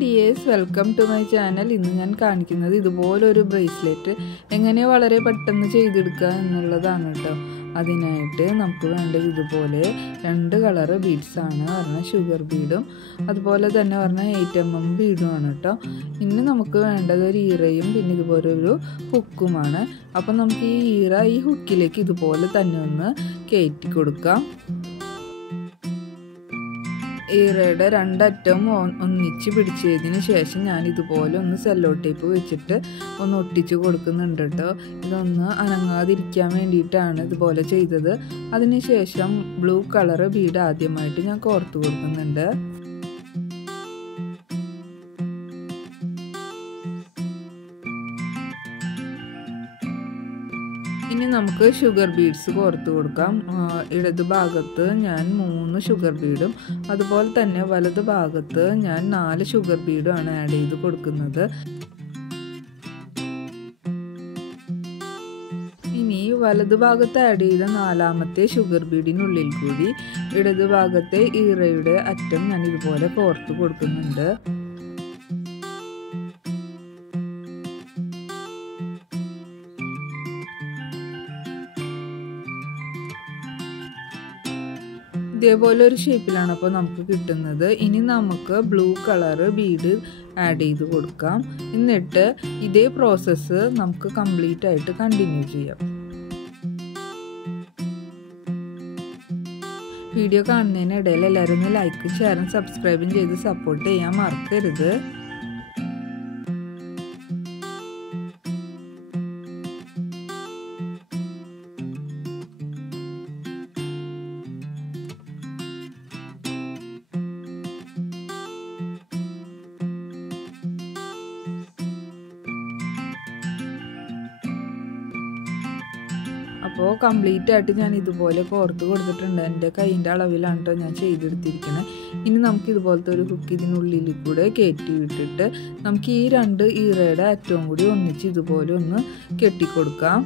Dears, welcome to my channel. ഇന്ന് ഞാൻ കാണിക്കുന്നത് ഇതുപോലൊരു ബ്രേസ്ലെറ്റ് എങ്ങനെ വളരെ പെട്ടെന്ന് ചെയ്തെടുക്കുക എന്നുള്ളതാണ് കേട്ടോ. അതിനായിട്ട് നമുക്ക് വേണ്ടത് ഇതുപോലെ 2 കളർ ബീഡ്സാണ്. പറഞ്ഞാൽ ഷുഗർ ബീഡും അതുപോലെ തന്നെ പറഞ്ഞാൽ 8mm ബീഡുമാണ് കേട്ടോ. ഇനി നമുക്ക് വേണ്ടത് ഒരു ഈറയും പിന്നെ ഇതുപോലൊരു ഹുക്കുമാണ്. അപ്പം നമുക്ക് ഈ ഈറ ഈ ഹുക്കിലേക്ക് ഇതുപോലെ തന്നെ ഒന്ന് കയറ്റി കൊടുക്കാം. ഈറയുടെ 2 അറ്റവും ഒന്നിച്ച് പിടിച്ചതിന് ശേഷം ഞാൻ ഇതുപോലെ ഒന്ന് സെല്ലോ ടേപ്പ് വെച്ചിട്ട് ഒന്ന് ഒട്ടിച്ച് കൊടുക്കുന്നുണ്ട് കേട്ടോ. ഇതൊന്ന് അനങ്ങാതിരിക്കാൻ വേണ്ടിയിട്ടാണ് ഇതുപോലെ ചെയ്തത്. അതിനുശേഷം ബ്ലൂ കളർ ബീഡ് ആദ്യമായിട്ട് ഞാൻ കോർത്ത് കൊടുക്കുന്നുണ്ട്. ഇനി നമുക്ക് ഷുഗർ ബീഡ്സ് കോർത്ത് കൊടുക്കാം. ഇടത് ഭാഗത്ത് ഞാൻ 3 ഷുഗർ ബീഡും അതുപോലെ തന്നെ വലത് ഭാഗത്ത് ഞാൻ 4 ഷുഗർ ബീഡും ആണ് ആഡ് ചെയ്ത് കൊടുക്കുന്നത്. ഇനി വലത് ഭാഗത്ത് ആഡ് ചെയ്ത 4ാമത്തെ ഷുഗർ ബീഡിനുള്ളിൽ കൂടി ഇടത് ഭാഗത്തെ ഈറയുടെ അറ്റം ഞാൻ ഇതുപോലെ കോർത്ത് കൊടുക്കുന്നുണ്ട്. ഇതേപോലെ ഒരു ഷേപ്പിലാണ് അപ്പോൾ നമുക്ക് കിട്ടുന്നത്. ഇനി നമുക്ക് ബ്ലൂ കളർ ബീഡ് ആഡ് ചെയ്ത് കൊടുക്കാം. എന്നിട്ട് ഇതേ പ്രോസസ്സ് നമുക്ക് കംപ്ലീറ്റ് ആയിട്ട് കണ്ടിന്യൂ ചെയ്യാം. വീഡിയോ കാണുന്നതിനിടയിൽ എല്ലാവരും ഒന്ന് ലൈക്കും ഷെയറും സബ്സ്ക്രൈബും ചെയ്ത് സപ്പോർട്ട് ചെയ്യാൻ മറക്കരുത്. അപ്പോൾ കംപ്ലീറ്റ് ആയിട്ട് ഞാൻ ഇതുപോലെ കോർത്ത് കൊടുത്തിട്ടുണ്ട്. എൻ്റെ കൈയിൻ്റെ അളവിലാണ് കേട്ടോ ഞാൻ ചെയ്തെടുത്തിരിക്കുന്നത്. ഇനി നമുക്ക് ഇതുപോലത്തെ ഒരു ഹുക്ക് ഇതിനുള്ളിൽ കൂടെ കയറ്റി വിട്ടിട്ട് നമുക്ക് ഈ 2 ഈറയുടെ അറ്റവും കൂടി ഒന്നിച്ച് ഇതുപോലെ ഒന്ന് കെട്ടിക്കൊടുക്കാം.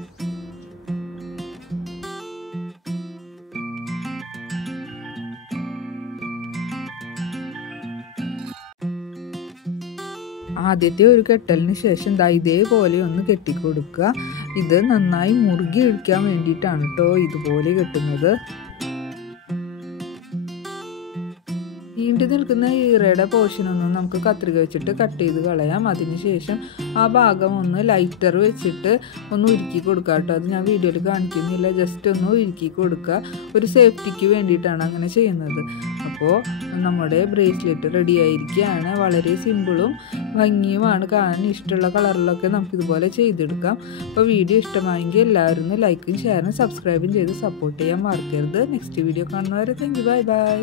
ആദ്യത്തെ ഒരു കെട്ടലിന് ശേഷം ഇതേപോലെ ഒന്ന് കെട്ടിക്കൊടുക്കുക. ഇത് നന്നായി മുറുകി ഇടിക്കാൻ വേണ്ടിയിട്ടാണ് കേട്ടോ ഇതുപോലെ കെട്ടുന്നത്. നീണ്ടു നിൽക്കുന്ന ഈറയുടെ പോർഷനൊന്നും നമുക്ക് കത്രിക വെച്ചിട്ട് കട്ട് ചെയ്ത് കളയാം. അതിനുശേഷം ആ ഭാഗം ഒന്ന് ലൈറ്റർ വെച്ചിട്ട് ഒന്ന് ഉരുക്കി കൊടുക്കുക കേട്ടോ. അത് ഞാൻ വീഡിയോയിൽ കാണിക്കുന്നില്ല, ജസ്റ്റ് ഒന്ന് ഉരുക്കി കൊടുക്കുക. ഒരു സേഫ്റ്റിക്ക് വേണ്ടിയിട്ടാണ് അങ്ങനെ ചെയ്യുന്നത്. അപ്പോൾ നമ്മുടെ ബ്രേസ്ലെറ്റ് റെഡി ആയിരിക്കുകയാണ്. വളരെ സിമ്പിളും ഭംഗിയുമാണ്. കാണാൻ ഇഷ്ടമുള്ള കളറിലൊക്കെ നമുക്കിതുപോലെ ചെയ്തെടുക്കാം. അപ്പോൾ വീഡിയോ ഇഷ്ടമായെങ്കിൽ എല്ലാവരും ലൈക്കും ഷെയറും സബ്സ്ക്രൈബും ചെയ്ത് സപ്പോർട്ട് ചെയ്യാൻ മറക്കരുത്. നെക്സ്റ്റ് വീഡിയോ കാണുന്നവരെ താങ്ക് യു, ബൈ ബൈ.